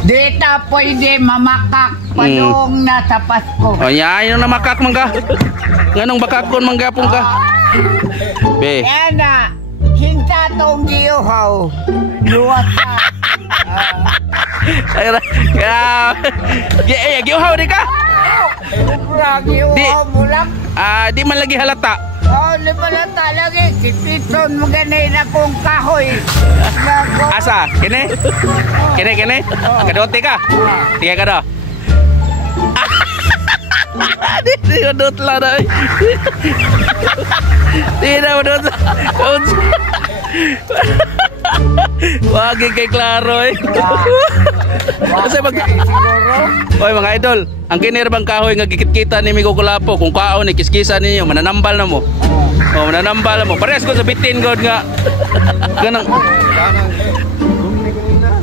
Di ta pwede mamakak padung na sa Pasko. Oh, yan yung namakak man ka. Nganong bakakon man gapon ka. Be. Yan na. Hinta tong giuhaw. Luwas ka. Giuhaw di ka? Ubra giuhaw mo lang. Di man lagi halata. Oh, di malata lagi. Kititon mo ganay na kong kahoy. Asa? Kini? Kini? Kadote ka? Tiga ka daw. Di kadot lang na. Di na kadot. Wagi kay Klaro eh. Kasi Oy mga idol, ang kinir bang kahoy nga gikit-kita ni Migo Kulapo kung kaon ni kiskisa ninyo mananambal na mo. Oh, mananambal na mo. Pares ko sa bitin god nga. Ganang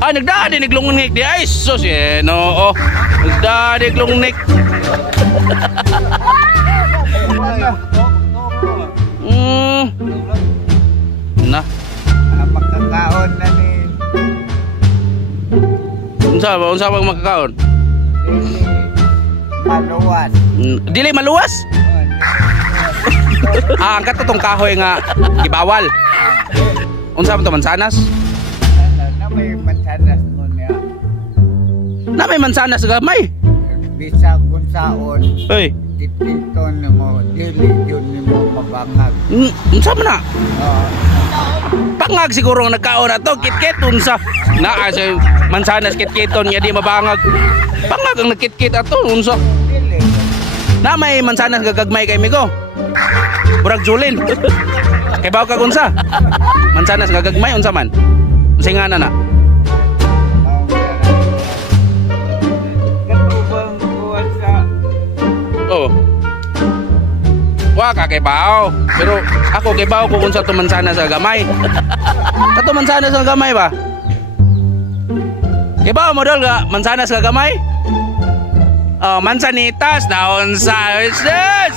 nagdadi niglungnik di ay sus eh no. Oh, nagdadi niglungnik. Na. Makakaon na ni. Unsa bang makakaon? Maluwas. Dili maluwas? Ang katutong kahoy nga gibawal. Unsa man to mansanas? Na may mansanas mo niya. Na may mansanas gamay. Bisa kung saon. Oy. Titinton mo, dili yun mo mabangag. Unsa man na? Pangag siguro ang nagkaon na to, kit-kit unsa. Naa sa mansanas kit-kiton niya di mabangag. Pangag ang nagkit-kit ato unsa. Na may mansanas gagagmay kay Migo. Burag julin. Kay baw kag unsa? Mansanas gagagmay unsa man? Unsa nga na? Oh. Wa ka kay bao. Pero ako kay bao ko unsa to mansanas sa gamay. Kato mansanas sa gamay ba? Kay bao model ga mansanas sa gamay? Oh, mansanitas daon sa sus.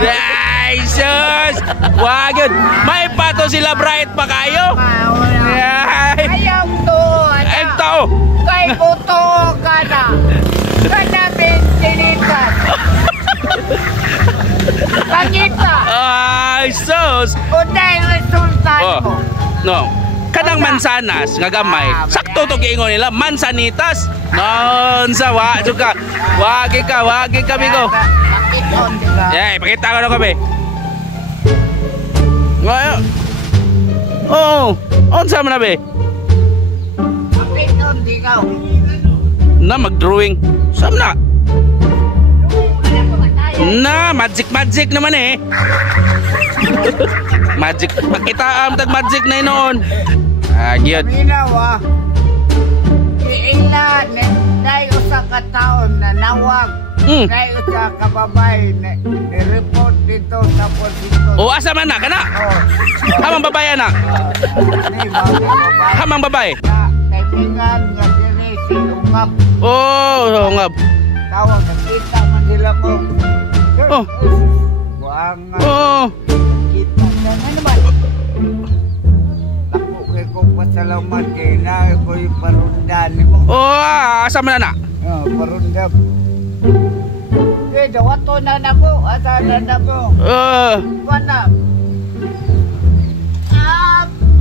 Ay, sus. Wag yun. May pato sila bright pa kayo. Ayaw to. Ito. Kay puto ka na. Kada bensinitas. Pagita. Ay, sus. Unay resulta mo. No. Kanang mansanas nga gamay. Sakto to giingon nila mansanitas. Non sa wa juga. Wagi ka Migo. Yeah, ipakita ko na kami. Ngayon. Oh, unsa man na be? Pakiton di ka. Na mag-drawing. Sam na. Na, magic naman eh. Magic. Pakita tag magic na noon. Gyud. Minawa. Iila dai usa ka taon na nawag. Dai usa ka babay ni-report dito sa posito. O asa man na kana? Hamang babae na. Hamang babae. Kay pingan nga diri si Ungab. Oh, Ungab. Tawag nakita man sila ko. Oh. Buang. Oh. Kita ano ba? Pasalamat kay na ko yung parundan mo. Oh, asa man na? Parundan. Dawato na nako, asa na nako. Mana?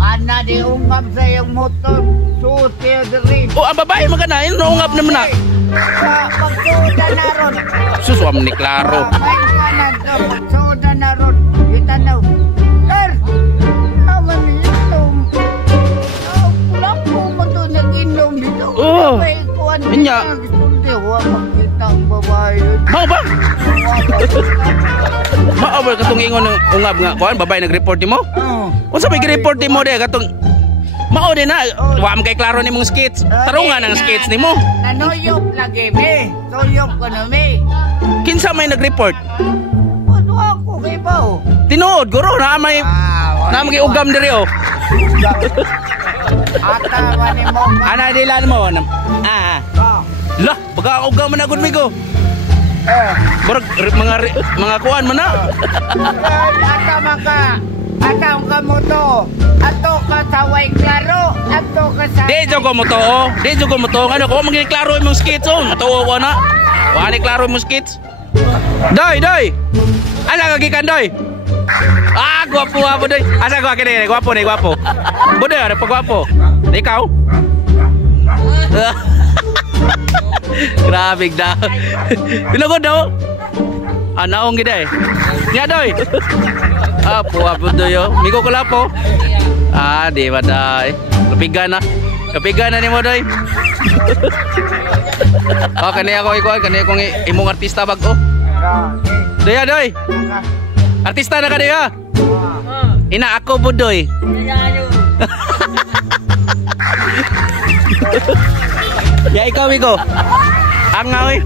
Ana di ungab sa yung motor. Suti diri. Oh, ang babae magana, yun ungab naman na. Magsuda na ron. Susuam ni Klaro. May kanan ka, magsuda na ron. Itanaw. Sir! Naman inom. Pula po mo to nag-inom dito. Oh. Inya. Hindi, huwag makita ang babae. Mao ba? Mao ba katong ingon ng ungab nga kuan babae nag-report nimo? Oo. Unsa may gi-report nimo de katong mao din na wa man kay klaro nimong skits. Tarungan ang skits nimo. Nanuyop lagi me. Tuyop ko na me. Kinsa may nag-report? Ano ako kay bao? Tinuod guro na may ugam diri oh. Ata man mo. Ana dilan mo. Lah, baga ugam man agud Migo. Burag mga kuan man na. Ata maka Atong kamuto. Ato ka sa way klaro. Ato ka sa... Di jo ko mo to. Di jo ko mo to. Ano ko maging klaro imong skits oh. Natuwa ko na. Wala klaro imong skits. Doy. Asa kagikan doy? Ah, gwapo doy. Asa gwa kini? Gwapo ni, gwapo. Bude ada pagwapo. Ikaw? Grabe daw. Pinagod daw. Anaong gid eh. Nya doy. Apo doy yo. Migo ko lapo. Ah, di ba day? Kapigan na ni mo doy. Oh, kani ako imong artista bag-o. Doy. Artista na ka diha. Ina ako budoy. Ya ikaw Wigo. Angay.